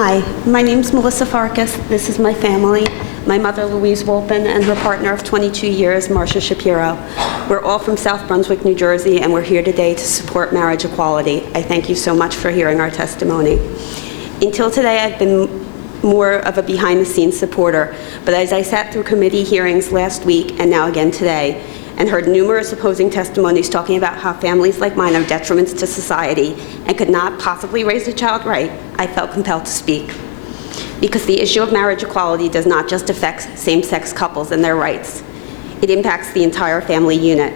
Hi, my name's Melissa Farkas. This is my family. My mother, Louise Wolpin, and her partner of 22 years, Marsha Shapiro. We're all from South Brunswick, New Jersey, and we're here today to support marriage equality. I thank you so much for hearing our testimony. Until today, I've been more of a behind-the-scenes supporter, but as I sat through committee hearings last week and now again today, and heard numerous opposing testimonies talking about how families like mine are detriments to society and could not possibly raise a child right, I felt compelled to speak. Because the issue of marriage equality does not just affect same-sex couples and their rights. It impacts the entire family unit.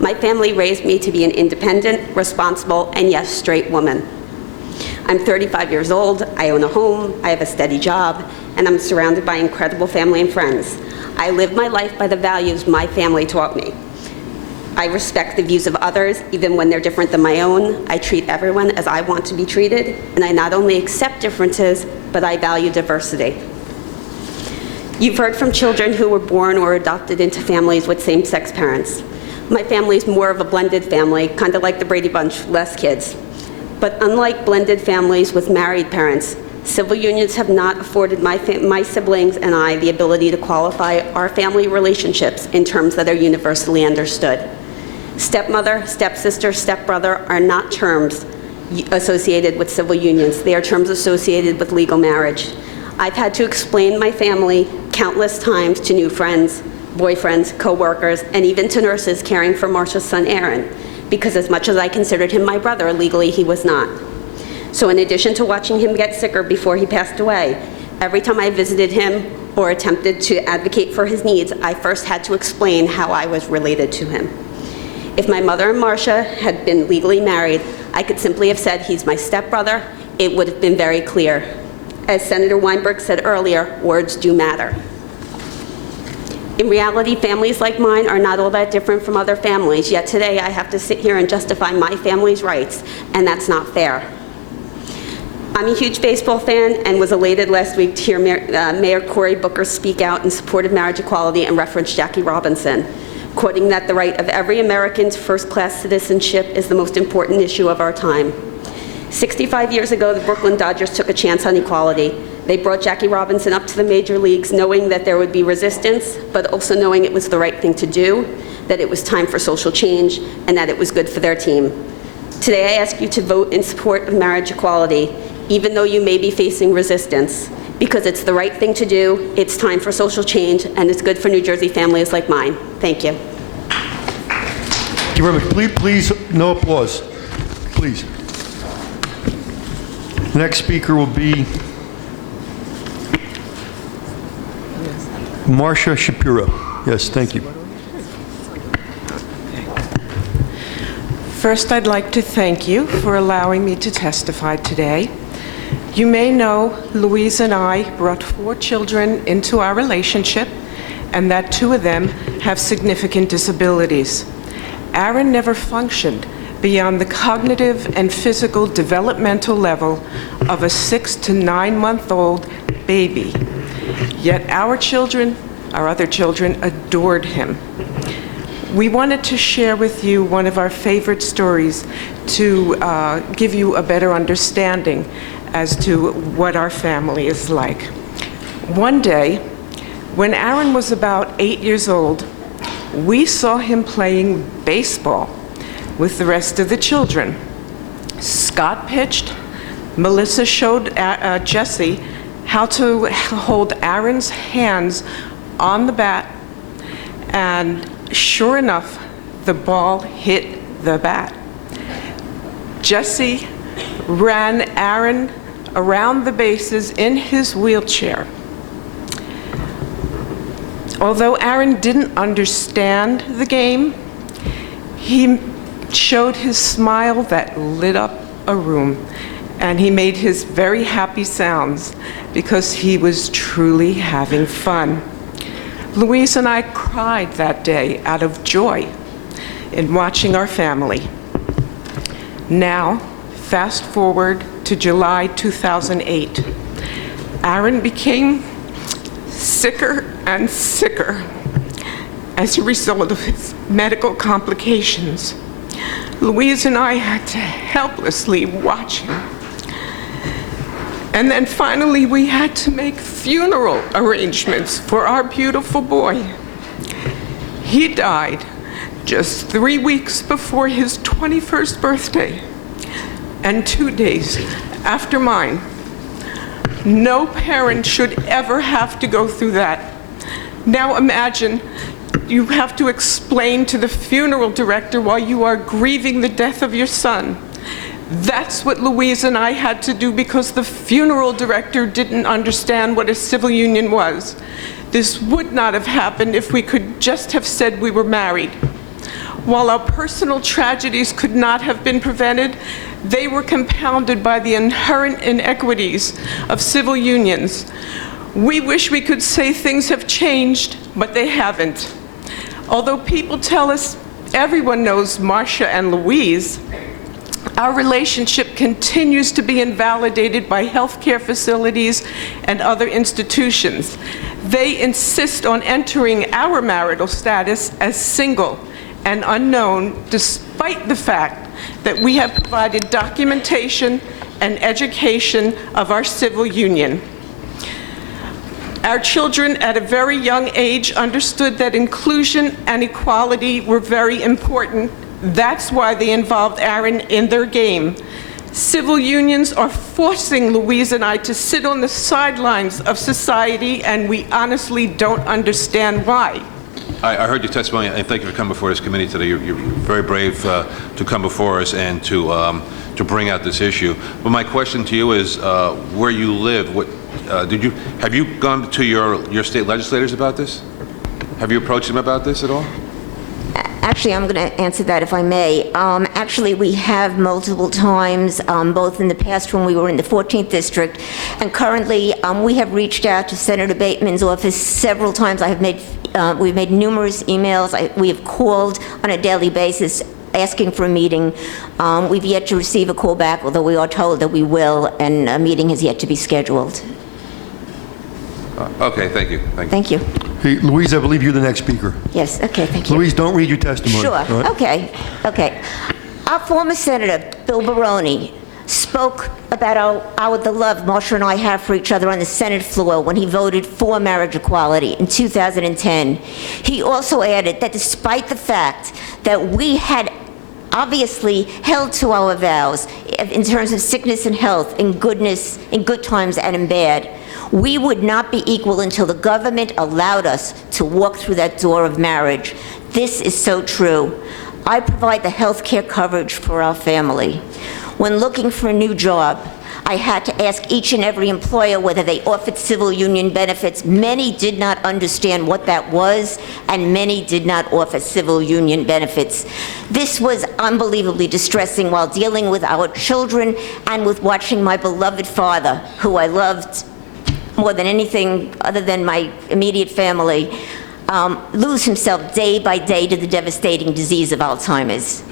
My family raised me to be an independent, responsible, and yes, straight woman. I'm 35 years old, I own a home, I have a steady job, and I'm surrounded by incredible family and friends. I live my life by the values my family taught me. I respect the views of others, even when they're different than my own. I treat everyone as I want to be treated, and I not only accept differences, but I value diversity. You've heard from children who were born or adopted into families with same-sex parents. My family's more of a blended family, kind of like the Brady Bunch, less kids. But unlike blended families with married parents, civil unions have not afforded my siblings and I the ability to qualify our family relationships in terms that are universally understood. Stepmother, stepsister, stepbrother are not terms associated with civil unions. They are terms associated with legal marriage. I've had to explain my family countless times to new friends, boyfriends, co-workers, and even to nurses caring for Marsha's son, Aaron, because as much as I considered him my brother, legally he was not. So in addition to watching him get sicker before he passed away, every time I visited him or attempted to advocate for his needs, I first had to explain how I was related to him. If my mother and Marsha had been legally married, I could simply have said he's my stepbrother. It would have been very clear. As Senator Weinberg said earlier, words do matter. In reality, families like mine are not all that different from other families, yet today I have to sit here and justify my family's rights, and that's not fair. I'm a huge baseball fan and was elated last week to hear Mayor Cory Booker speak out in support of marriage equality and reference Jackie Robinson, quoting that the right of every American to first-class citizenship is the most important issue of our time. 65 years ago, the Brooklyn Dodgers took a chance on equality. They brought Jackie Robinson up to the major leagues knowing that there would be resistance, but also knowing it was the right thing to do, that it was time for social change, and that it was good for their team. Today, I ask you to vote in support of marriage equality, even though you may be facing resistance, because it's the right thing to do, it's time for social change, and it's good for New Jersey families like mine. Thank you. Thank you very much. Please, no applause. Please. Next speaker will be Marsha Shapiro. Yes, thank you. First, I'd like to thank you for allowing me to testify today. You may know Louise and I brought 4 children into our relationship, and that 2 of them have significant disabilities. Aaron never functioned beyond the cognitive and physical developmental level of a 6 to 9-month-old baby. Yet our other children, adored him. We wanted to share with you one of our favorite stories to give you a better understanding as to what our family is like. One day, when Aaron was about 8 years old, we saw him playing baseball with the rest of the children. Scott pitched. Melissa showed Jesse how to hold Aaron's hands on the bat, and sure enough, the ball hit the bat. Jesse ran Aaron around the bases in his wheelchair. Although Aaron didn't understand the game, he showed his smile that lit up a room, and he made his very happy sounds because he was truly having fun. Louise and I cried that day out of joy in watching our family. Now, fast forward to July 2008. Aaron became sicker and sicker as a result of his medical complications. Louise and I had to helplessly watch him. And then finally, we had to make funeral arrangements for our beautiful boy. He died just 3 weeks before his 21st birthday and 2 days after mine. No parent should ever have to go through that. Now imagine you have to explain to the funeral director while you are grieving the death of your son. That's what Louise and I had to do because the funeral director didn't understand what a civil union was. This would not have happened if we could just have said we were married. While our personal tragedies could not have been prevented, they were compounded by the inherent inequities of civil unions. We wish we could say things have changed, but they haven't. Although people tell us everyone knows Marsha and Louise, our relationship continues to be invalidated by healthcare facilities and other institutions. They insist on entering our marital status as single and unknown, despite the fact that we have provided documentation and education of our civil union. Our children at a very young age understood that inclusion and equality were very important. That's why they involved Aaron in their game. Civil unions are forcing Louise and I to sit on the sidelines of society, and we honestly don't understand why. I heard your testimony, and thank you for coming before this committee today. You're very brave to come before us and to bring out this issue. But my question to you is, where you live, have you gone to your state legislators about this? Have you approached them about this at all? Actually, I'm going to answer that if I may. Actually, we have multiple times, both in the past when we were in the 14th District, and currently we have reached out to Senator Bateman's office several times. We've made numerous emails. We have called on a daily basis asking for a meeting. We've yet to receive a call back, although we are told that we will, and a meeting has yet to be scheduled. Okay, thank you. Thank you. Hey, Louise, I believe you're the next speaker. Yes, okay, thank you. Louise, don't read your testimony. Sure, all right? okay. Our former Senator, Bill Baroni, spoke about the love Marsha and I have for each other on the Senate floor when he voted for marriage equality in 2010. He also added that despite the fact that we had obviously held to our vows in terms of sickness and health, in goodness, in good times and in bad, we would not be equal until the government allowed us to walk through that door of marriage. This is so true. I provide the health care coverage for our family. When looking for a new job, I had to ask each and every employer whether they offered civil union benefits. Many did not understand what that was, and many did not offer civil union benefits. This was unbelievably distressing while dealing with our children and with watching my beloved father, who I loved more than anything other than my immediate family, lose himself day by day to the devastating disease of Alzheimer's.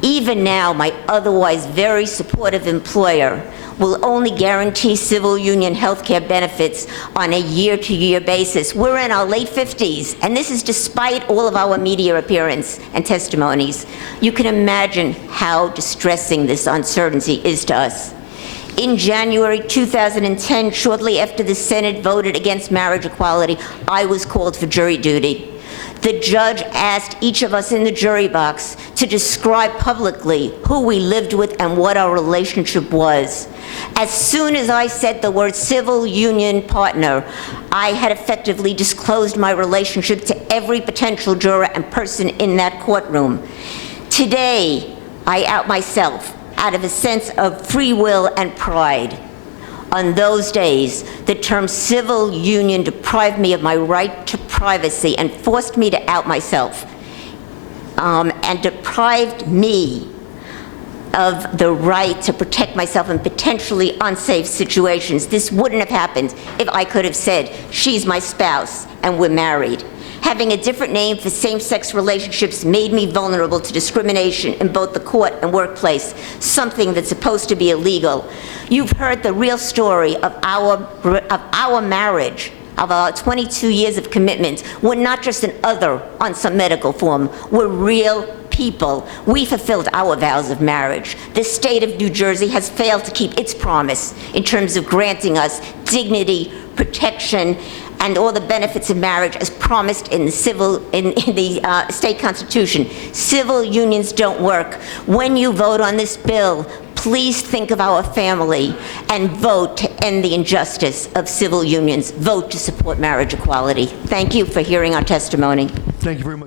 Even now, my otherwise very supportive employer will only guarantee civil union health care benefits on a year-to-year basis. We're in our late 50s, and this is despite all of our media appearance and testimonies. You can imagine how distressing this uncertainty is to us. In January 2010, shortly after the Senate voted against marriage equality, I was called for jury duty. The judge asked each of us in the jury box to describe publicly who we lived with and what our relationship was. As soon as I said the word civil union partner, I had effectively disclosed my relationship to every potential juror and person in that courtroom. Today, I out myself out of a sense of free will and pride. On those days, the term civil union deprived me of my right to privacy and forced me to out myself, and deprived me of the right to protect myself in potentially unsafe situations. This wouldn't have happened if I could have said, she's my spouse and we're married. Having a different name for same-sex relationships made me vulnerable to discrimination in both the court and workplace, something that's supposed to be illegal. You've heard the real story of our marriage, of our 22 years of commitment. We're not just an other on some medical form. We're real people, we fulfilled our vows of marriage. The state of New Jersey has failed to keep its promise in terms of granting us dignity, protection, and all the benefits of marriage as promised in the state constitution. Civil unions don't work. When you vote on this bill, please think of our family and vote to end the injustice of civil unions. Vote to support marriage equality. Thank you for hearing our testimony. Thank you very much.